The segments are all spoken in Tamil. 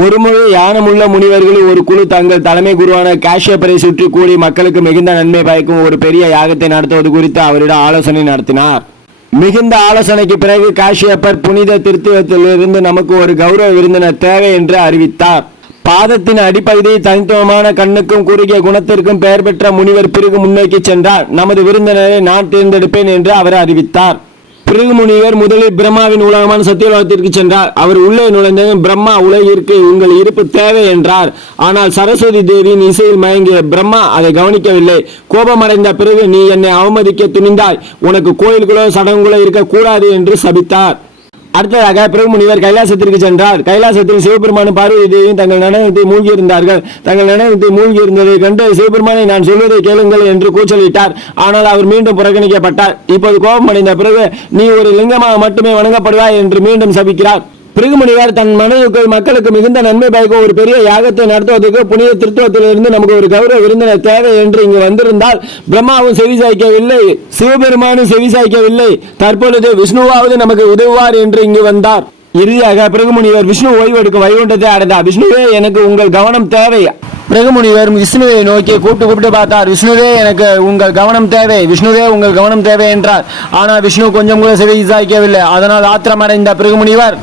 ஒருமுறை யானமுள்ள முனிவர்களில் ஒரு குழு தங்கள் தலைமை குருவான காஷ்யப்பரை சுற்றி கூடி மக்களுக்கு மிகுந்த நன்மை பயக்கும் ஒரு பெரிய யாகத்தை நடத்துவது குறித்து அவரிடம் ஆலோசனை நடத்தினார். மிகுந்த ஆலோசனைக்கு பிறகு காஷ்யப்பர் புனித திருத்துவத்திலிருந்து நமக்கு ஒரு கௌரவ விருந்தினர் தேவை என்று அறிவித்தார். பாதத்தின் அடிப்பகுதியை தனித்துவமான கண்ணுக்கும் குறுகிய குணத்திற்கும் பெயர் பெற்ற முனிவர் பிறகு முன்னோக்கி சென்றார். நமது விருந்தினரை நான் தேர்ந்தெடுப்பேன் என்று அவர் அறிவித்தார். பிறகு முனிவர் முதலில் பிரம்மாவின் உலகமான சத்தியலோகத்திற்கு சென்றார். அவர் உள்ளே நுழைந்ததும் பிரம்மா உலகிற்கு உங்கள் இருப்பு தேவை என்றார். ஆனால் சரஸ்வதி தேவியின் இசையில் மயங்கிய பிரம்மா அதை கவனிக்கவில்லை. கோபமடைந்த பிறகு நீ என்னை அவமதிக்க துணிந்தாய். உனக்கு கோயில்களோ சடங்குகளோ இருக்கக்கூடாது என்று சபித்தார். அடுத்ததாக பிரமுனிவர் கைலாசத்திற்கு சென்றார். கைலாசத்தில் சிவபெருமானும் பார்வதி தேவியும் தங்கள் நடனத்தை மூழ்கியிருந்தார்கள். தங்கள் நடனத்தை மூழ்கியிருந்ததை கண்டு சிவபெருமானை நான் சொல்வதை கேளுங்கள் என்று கூச்சலிட்டார். ஆனால் அவர் மீண்டும் புறக்கணிக்கப்பட்டார். இப்போது கோபமடைந்த பிறகு நீ ஒரு லிங்கமாக மட்டுமே வணங்கப்படுவாய் என்று மீண்டும் சபிக்கிறார். பிறகு தன் மனதுக்குள் மக்களுக்கு மிகுந்த நன்மை பயக்கும் ஒரு பெரிய யாகத்தை நடத்துவதற்கு புனித திருத்துவத்திலிருந்து நமக்கு ஒரு கௌரவ விருந்தினர் தேவை என்று இங்கு வந்திருந்தால் பிரம்மாவும் செவி சாய்க்கவில்லை சிவபெருமானும் செவிசாய்க்கவில்லை தற்பொழுது விஷ்ணுவாவது நமக்கு உதவுவார் என்று இங்கு வந்தார். இறுதியாக பிரகுமுனிவர் விஷ்ணு ஓய்வெடுக்கும் வைகுண்டத்தை அடைந்தார். விஷ்ணுவே எனக்கு உங்கள் கவனம் தேவை. பிரகுமுனிவர் விஷ்ணுவை நோக்கி கூப்பிட்டு கூப்பிட்டு பார்த்தார். விஷ்ணுவே எனக்கு உங்கள் கவனம் தேவை. விஷ்ணுவே உங்கள் கவனம் தேவை என்றார். ஆனால் விஷ்ணு கொஞ்சம் கூட செவி சாய்க்கவில்லை. அதனால் ஆத்திரமடைந்த பிரகுமுனிவர்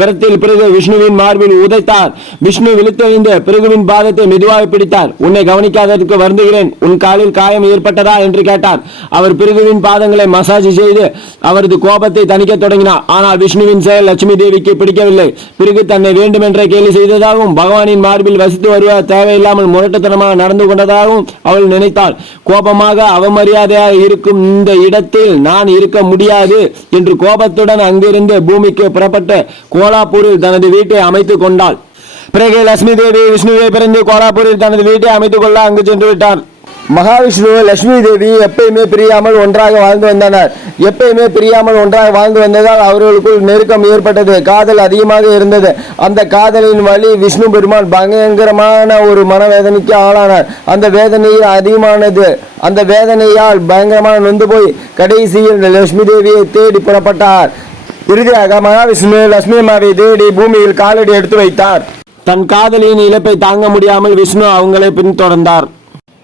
கரத்தில் பிறகு விஷ்ணுவின் மார்பில் உதைத்தார். விஷ்ணு விழுத்தெழுந்த பிறகுவின் பாதத்தை மெதுவாக பிடித்தார். உன்னை கவனிக்காததற்கு வருந்துகிறேன். உன் காலில் காயம் ஏற்பட்டதா? என்று கேட்டார். அவர் பிறகுவின் பாதங்களை மசாஜ் செய்து அவரது கோபத்தை தணிக்க தொடங்கினார். ஆனால் விஷ்ணுவின் செயல் லட்சுமி தேவிக்கு பிடிக்கவில்லை. பிறகு தன்னை வேண்டுமென்றே கேலி செய்ததாகவும் பகவானின் மார்பில் வசித்து வருவ தேவையில்லாமல் முரட்டுத்தனமாக நடந்து கொண்டதாகவும் அவள் நினைத்தாள். கோபமாக அவமரியாதையாக இருக்கும் இந்த இடத்தில் நான் இருக்க முடியாது என்று கோபத்துடன் அங்கிருந்து பூமிக்கு புறப்பட்டு கோலாப்பூரில் தனது வீட்டை அமைத்துக் கொண்டாள். பிறகு லட்சுமி தேவி விஷ்ணுவை பிறந்து கோலாப்பூரில் தனது வீட்டை அமைத்துக் கொள்ள அங்கு சென்று விட்டார். மகாவிஷ்ணு லட்சுமி தேவி எப்பயுமே பிரியாமல் ஒன்றாக வாழ்ந்து வந்தனர். எப்பயுமே பிரியாமல் ஒன்றாக வாழ்ந்து வந்ததால் அவர்களுக்குள் நெருக்கம் ஏற்பட்டது காதல் அதிகமாக இருந்தது. அந்த காதலின் வழி விஷ்ணு பெருமான் பயங்கரமான ஒரு மனவேதனைக்கு ஆளானார். அந்த வேதனையில் அதிகமானது அந்த வேதனையால் பயங்கரமான நொந்து போய் கடைசியில் லட்சுமி தேவியை தேடி புறப்பட்டார். இறுதியாக மகாவிஷ்ணு லட்சுமி அம்மாவை தேடி பூமியில் காலடி எடுத்து வைத்தார். தன் காதலியின் இழப்பை தாங்க முடியாமல் விஷ்ணு அவங்களை பின்தொடர்ந்தார்.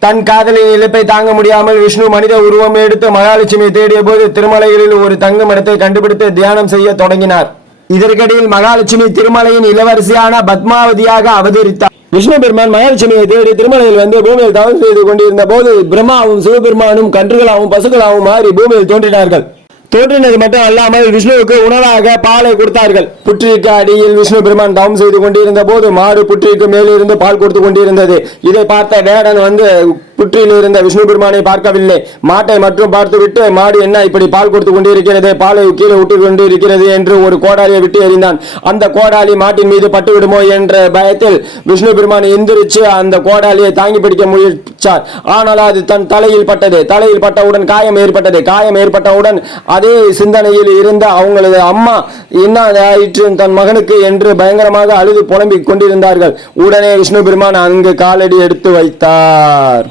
தன் காதலின் இழப்பை தாங்க முடியாமல் விஷ்ணு மனித உருவம் எடுத்து மகாலட்சுமியை தேடிய போது திருமலைகளில் ஒரு தங்கும் இடத்தை கண்டுபிடித்து தியானம் செய்ய தொடங்கினார். இதற்கிடையில் மகாலட்சுமி திருமலையின் இளவரசியான பத்மாவதியாக அவதரித்தார். விஷ்ணு பெருமான் மகாலட்சுமியை தேடி திருமலையில் வந்து பூமியில் தவம் செய்து கொண்டிருந்த போது பிரம்மாவும் சிவபெருமானும் கன்றுகளாகவும் பசுக்களாகவும் மாறி பூமியில் தோன்றினார்கள். தோன்றினது மட்டும் அல்லாமல் விஷ்ணுவுக்கு உணவாக பாலை கொடுத்தார்கள். புற்றிற்கு அடியில் விஷ்ணு பெருமான் தவம் செய்து கொண்டிருந்த போது மாடு புற்றிற்கு மேலிருந்து பால் கொடுத்து கொண்டிருந்தது. இதை பார்த்த வேடன் வந்து புற்றியில் இருந்த விஷ்ணு பெருமானை பார்க்கவில்லை. மாட்டை மட்டும் பார்த்துவிட்டு மாடு என்ன இப்படி பால் கொடுத்து கொண்டிருக்கிறது பாலை கீழே விட்டு கொண்டு இருக்கிறது என்று ஒரு கோடாலியை விட்டு எறிந்தான். அந்த கோடாலி மாட்டின் மீது பட்டு விடுமோ என்ற பயத்தில் விஷ்ணு பெருமான் எந்திரிச்சு அந்த கோடாலியை தாங்கி பிடிக்க முயற்சார் ஆனால் அது தன் தலையில் பட்டது. தலையில் பட்டவுடன் காயம் ஏற்பட்டது. காயம் ஏற்பட்டவுடன் அதே சிந்தனையில் இருந்த அவங்களது அம்மா என்ன ஆயிற்று தன் மகனுக்கு? என்று பயங்கரமாக அழுது புலம்பிக் கொண்டிருந்தார்கள். உடனே விஷ்ணு பெருமான் அங்கு காலடி எடுத்து வைத்தார்.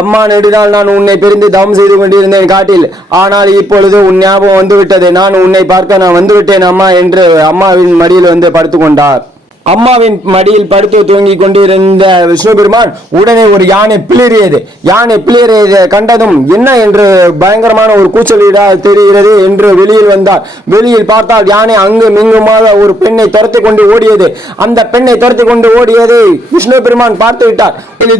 அம்மா நெடுநாள் நான் உன்னை பிரிந்து தவம் செய்து கொண்டிருந்தேன் காட்டில். ஆனால் இப்பொழுது உன் ஞாபகம் வந்துவிட்டது. நான் உன்னை பார்க்க நான் வந்துவிட்டேன் அம்மா என்று அம்மாவின் மடியில் வந்து படுத்துக்கொண்டார். அம்மாவின் மடியில் படுத்து தூங்கி கொண்டிருந்த விஷ்ணு பெருமான் உடனே ஒரு யானை பிளிறியது. யானை பிளிறியதை கண்டதும் என்ன என்று பயங்கரமான ஒரு கூச்சலீடா தெரிகிறது என்று வெளியில் வந்தார். வெளியில் பார்த்தால் யானை அங்கு மிங்குமாக ஒரு பெண்ணை துரத்தி கொண்டு ஓடியது. அந்த பெண்ணை துரத்தி கொண்டு ஓடியதை விஷ்ணு பெருமான் பார்த்து விட்டார்.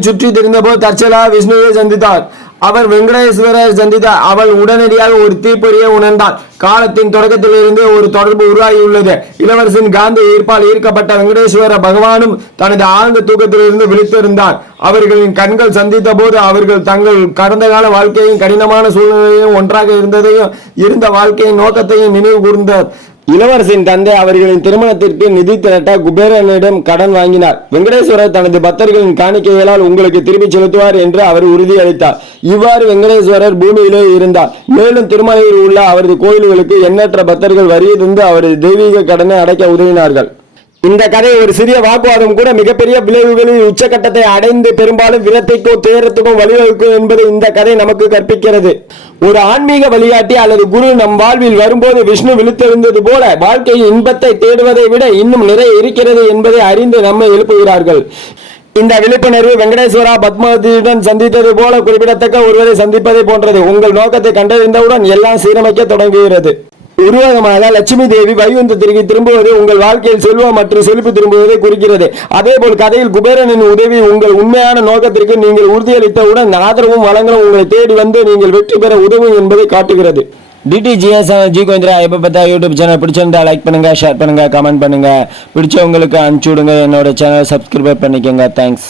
சுற்றி தெரிந்த போது தற்செயலாக விஷ்ணுவை சந்தித்தார். அவர் வெங்கடேஸ்வரர் சந்தித்தார் அவள் உடனடியாக ஒரு தீப்பொறியை உணர்ந்தாள் காலத்தின் தொடக்கத்திலிருந்து ஒரு தொடர்பு உருவாகியுள்ளது. இளவரசின் காந்த ஈர்ப்பால் ஈர்க்கப்பட்ட வெங்கடேஸ்வர பகவானும் தனது ஆழ்ந்த தூக்கத்திலிருந்து விழித்திருந்தார். அவர்களின் கண்கள் சந்தித்த போது அவர்கள் தங்கள் கடந்த கால வாழ்க்கையின் கடினமான சூழ்நிலையும் ஒன்றாக இருந்ததையும் இருந்த வாழ்க்கையின் நோக்கத்தையும் நினைவு கூர்ந்தார் இளவரசின் தந்தை அவர்களின் திருமணத்திற்கு நிதி திரட்ட குபேரனிடம் கடன் வாங்கினார். வெங்கடேஸ்வரர் தனது பக்தர்களின் காணிக்கைகளால் உங்களுக்கு திருப்பி செலுத்துவார் என்று அவர் உறுதியளித்தார். இவ்வாறு வெங்கடேஸ்வரர் பூமியிலே இருந்தார். மேலும் திருமலையில் உள்ள அவரது கோயில்களுக்கு எண்ணற்ற பக்தர்கள் வரியிருந்து அவரது தெய்வீக கடனை அடைக்க உதவினார்கள். இந்த கதை ஒரு சிறிய வாக்குவாதம் கூட மிகப்பெரிய விளைவுகளில் உச்சக்கட்டத்தை அடைந்து பெரும்பாலும் விரத்தைக்கோ துயரத்துக்கும் வழிவகுக்கும் என்பது இந்த கதை நமக்கு கற்பிக்கிறது. ஒரு ஆன்மீக வழிகாட்டி அல்லது குரு நம் வாழ்வில் வரும்போது விஷ்ணு விழுத்தெழுந்தது போல வாழ்க்கையில் இன்பத்தை தேடுவதை விட இன்னும் நிறைய இருக்கிறது என்பதை அறிந்து நம்மை எழுப்புகிறார்கள். இந்த விழிப்புணர்வு வெங்கடேஸ்வரா பத்மாவதியுடன் சந்தித்தது போல குறிப்பிடத்தக்க ஒருவரை சந்திப்பதை போன்றது. உங்கள் நோக்கத்தை கண்டறிந்தவுடன் எல்லாம் சீரமைக்க தொடங்குகிறது. உருவகமாக லட்சுமி தேவி வைகுந்தத்திற்கு திரும்புவது உங்கள் வாழ்க்கையில் செல்வம் மற்றும் செழிப்பு திரும்புவதை குறிக்கிறது. அதேபோல் கதையில் குபேரனின் உதவி உங்கள் உண்மையான நோக்கத்திற்கு நீங்கள் உறுதியளித்தவுடன் ஆதரவும் வழங்கலும் உங்களை தேடி வந்து நீங்கள் வெற்றி பெற உதவும் என்பதை காட்டுகிறது. டிடிஜிஎஸ் ஜி கோவிந்தரா எப்போ பார்த்தா யூடியூப் சேனல் பிடிச்சிருந்தா லைக் பண்ணுங்க ஷேர் பண்ணுங்க கமெண்ட் பண்ணுங்க. பிடிச்சவங்களுக்கு அனுப்பிச்சி விடுங்க. என்னோட சேனல் சப்ஸ்கிரைப் பண்ணிக்கோங்க. தேங்க்ஸ்